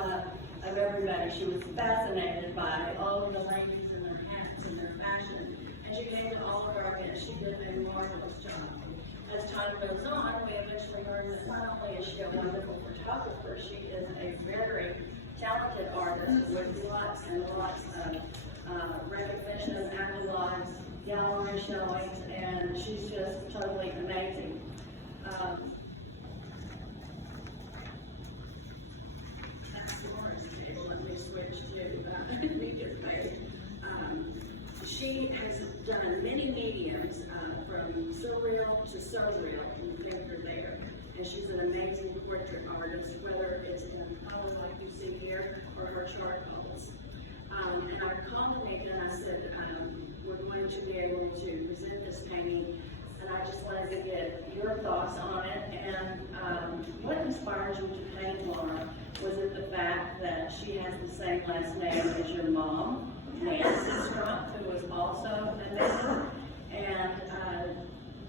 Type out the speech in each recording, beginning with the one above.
club of everybody. She was fascinated by all of the ladies and their hats and their fashion, and she came to all of our events. She did a marvelous job. As time goes on, we eventually learned that not only is she a wonderful photographer, she is a very talented artist with lots and lots of recognition, catalogs, gallery showings, and she's just totally amazing. That's Laura's table. Let me switch to medium page. She has done many mediums, from surreal to surreal, and they're there. And she's an amazing portrait artist, whether it's in color like you see here, or her charcoals. And I called Neka and I said, we're going to be able to present this painting, and I just wanted to get your thoughts on it. And what inspired you to paint Laura? Was it the fact that she has the same last name as your mom, Sistrunk, who was also a Neka? And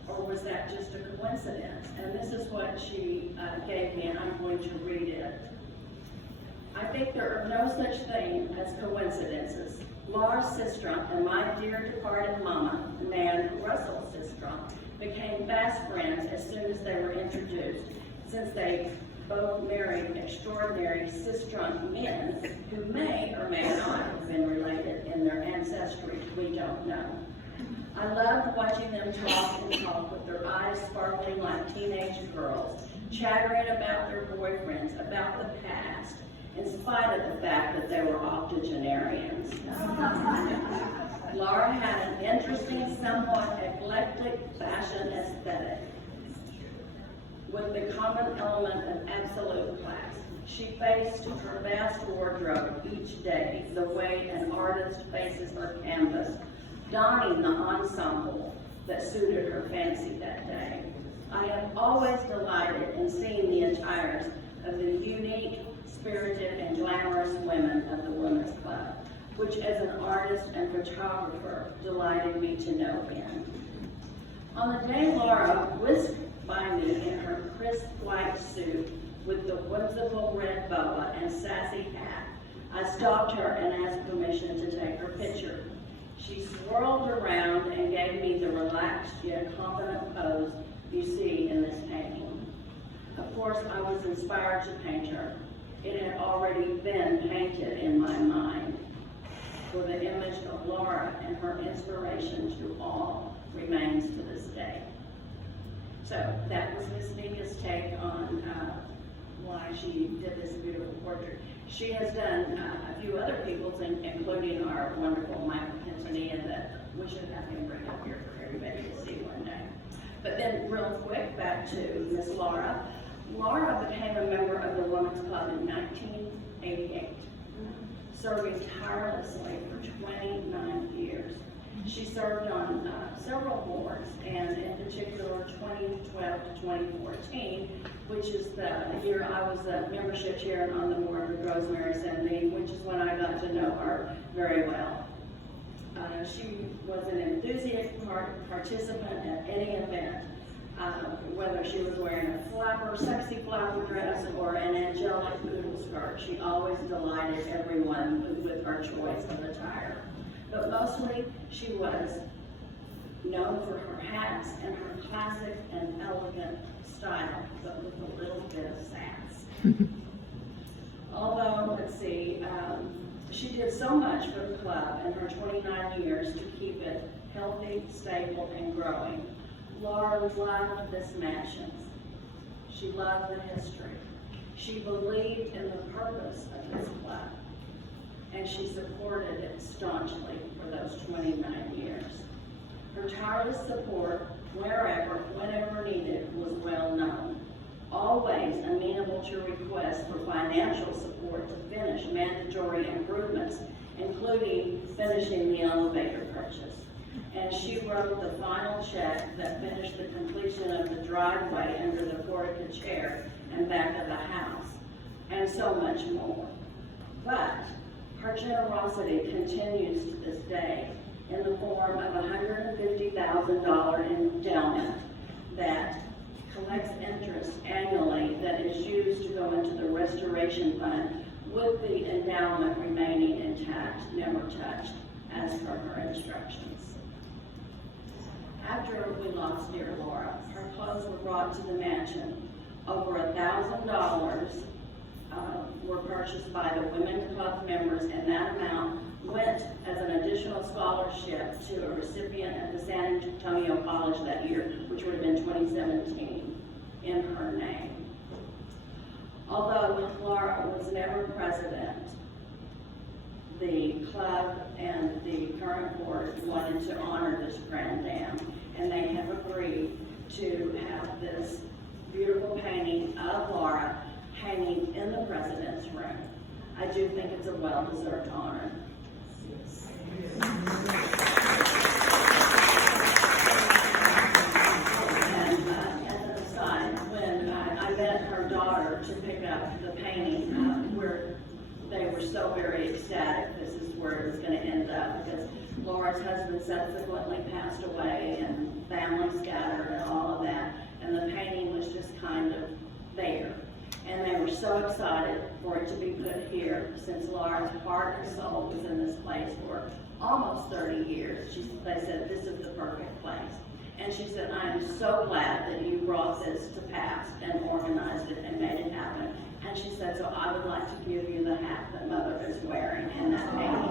or was that just a coincidence? And this is what she gave me, and I'm going to read it. I think there are no such thing as coincidences. Laura Sistrunk and my dear departed mama, Nan Russell Sistrunk, became fast friends as soon as they were introduced, since they both married extraordinary Sistrunk men who may or may not have been related in their ancestry. We don't know. I loved watching them talk and talk with their eyes sparkling like teenage girls, chattering about their boyfriends, about the past, in spite of the fact that they were octogenarians. Laura had an interesting, somewhat eclectic fashion aesthetic, with the common element of absolute class. She faced her vast wardrobe each day the way an artist faces her canvas, donning the ensemble that suited her fancy that day. I have always delighted in seeing the attires of the unique, spirited, and glamorous women of the Women's Club, which as an artist and photographer delighted me to know in. On the day Laura whisked by me in her crisp white suit with the whimsical red boa and sassy hat, I stopped her and asked permission to take her picture. She swirled around and gave me the relaxed yet confident pose you see in this painting. Of course, I was inspired to paint her. It had already been painted in my mind, for the image of Laura and her inspiration to all remains to this day. So that was Miss Neka's take on why she did this beautiful portrait. She has done a few other people's, including our wonderful Michael Quintanilla, that we should have him bring up here for everybody to see one day. But then real quick, back to Miss Laura. Laura became a member of the Women's Club in 1988, serving tirelessly for 29 years. She served on several boards, and in particular 2012 to 2014, which is the year I was a membership chair on the board with Rosemary Sandine, which is when I got to know her very well. She was an enthusiastic participant at any event, whether she was wearing a sexy flapper dress or an angelic poodle skirt. She always delighted everyone with her choice of attire. But mostly, she was known for her hats and her classic and elegant style, but with a little bit of sass. Although, let's see, she did so much for the club in her 29 years to keep it healthy, stable, and growing. Laura loved this mansion. She loved the history. She believed in the purpose of this club, and she supported it staunchly for those 29 years. Her tireless support, whenever needed, was well known. Always amenable to requests for financial support to finish mandatory improvements, including finishing the elevator purchase. And she wrote the final check that finished the completion of the driveway under the portico chair and back of the house, and so much more. But her generosity continues to this day in the form of a $150,000 endowment that collects interest annually that is used to go into the restoration fund with the endowment remaining intact, never touched, as per her instructions. After we lost dear Laura, her clothes were brought to the mansion. Over $1,000 were purchased by the Women's Club members, and that amount went as an additional scholarship to a recipient at the San Antonio College that year, which would have been 2017, in her name. Although Laura was never president, the club and the current board wanted to honor this grand dame, and they have agreed to have this beautiful painting of Laura hanging in the president's room. I do think it's a well-deserved honor. And as an aside, when I met her daughter to pick up the painting, where they were so very ecstatic, this is where it was going to end up, because Laura's husband subsequently passed away and family scattered and all of that, and the painting was just kind of there. And they were so excited for it to be put here, since Laura's heart and soul was in this place for almost 30 years. They said, this is the perfect place. And she said, I am so glad that you brought this to pass and organized it and made it happen. And she said, so I would like to give you the hat that Mother is wearing in that painting.